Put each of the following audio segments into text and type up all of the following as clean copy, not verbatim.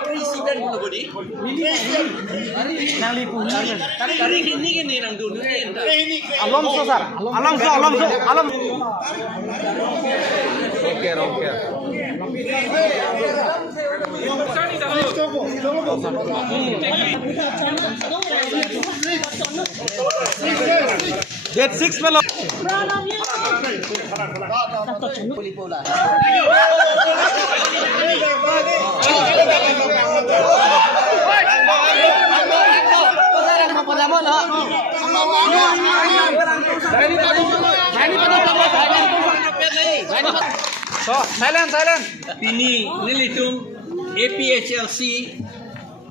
crazy ben pula body. Nang lipu ni. Kari ini nang dulu ni. Alam so sir. Alam so. Alam. Okay. Get 6 fellow. So, silent. Pini nilitum APHLC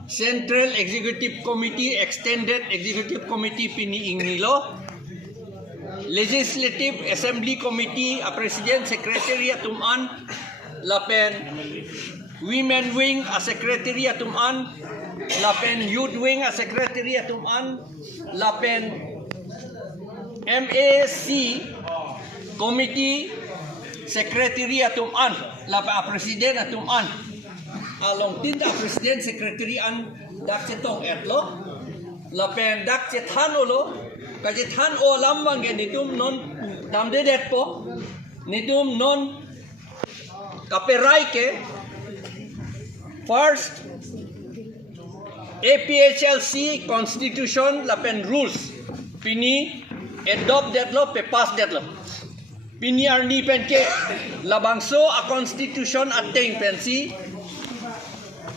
Central Executive Committee Extended Executive Committee Pini Ingnilo Legislative Assembly Committee a President Secretariat Tuman Lapen Women Wing a Secretariat Tuman Lapen Youth Wing a Secretariat Tuman Lapen MAC Committee Secretariat Tuman Lapen a President Tuman along tinda President Secretary an dak cetong etlo lapen dak cetan olo kajetan o lambang nitum non damde det po nitum non kaperai ke first APHLC Constitution lapen rules pini adopt det lo pe pass det lo pini arni pen ke labangso a constitution ateng pensi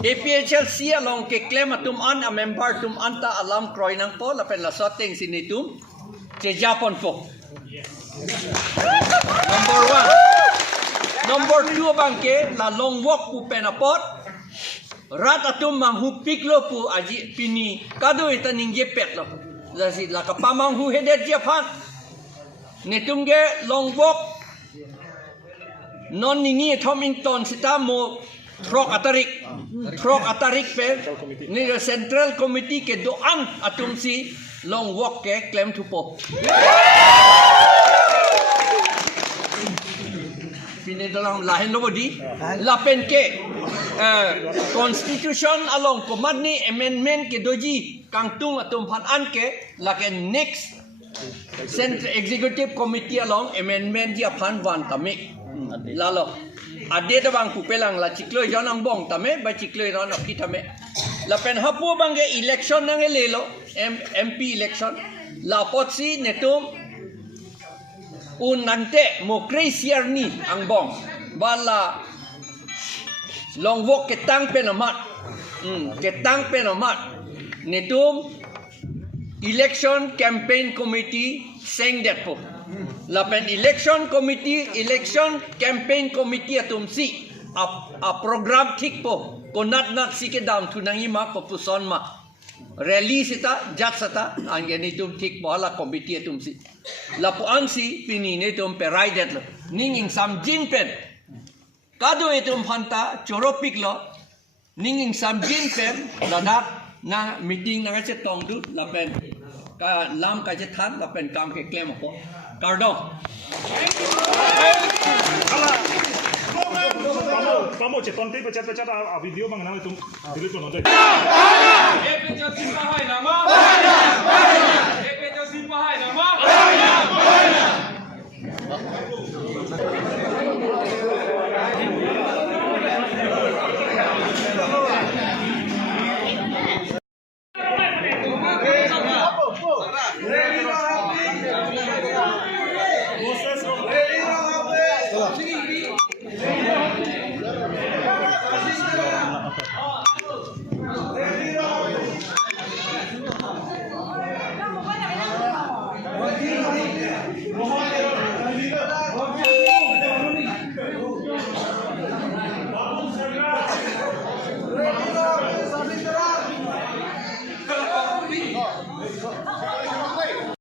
APHLC along ke claim atum an a member tum anta alam kroy nang po lapen la soteng sinitum che Japon po. Number 2 bangke la long walk pu penapot rat atum manghu piklo pu aji pini kado ita ningje pet lo lasi la kapamang hu hedet Japan nitum ge long walk non ningi thomington sita mo Trok atarik pe ni Central Committee ke doang atum si long walk ke claim to po. Pini dalam lain lo bodi lapen ke Constitution along komadni amendment ke doji kangtung atum phan an ke laken next Central Executive Committee along amendment dia phan wan tamik lalo ade da bang pupelang la ciklo jon ang bong tame ba ciklo ron apki tame la pen hapu bang election nang lelo MP election la potsi netum un nante mo crazier ni ang bong bala long walk ketang penamat netum election campaign committee seng that po lapen election campaign committee atum si a program tik po konat si ke dam tunangi ma popuson ma rally sita jat sata angeni tum tik po ala committee atum si lapo ansi pinine tum peridet lo ninging sam jin pen kado etum phanta choropik lo ninging sam jin pen ladat na meeting na che tong du lapen ka lam ka che than lapen kam ke claim po Cardo. Kamu ceton ti pecah video bang nama itu delete ko nanti.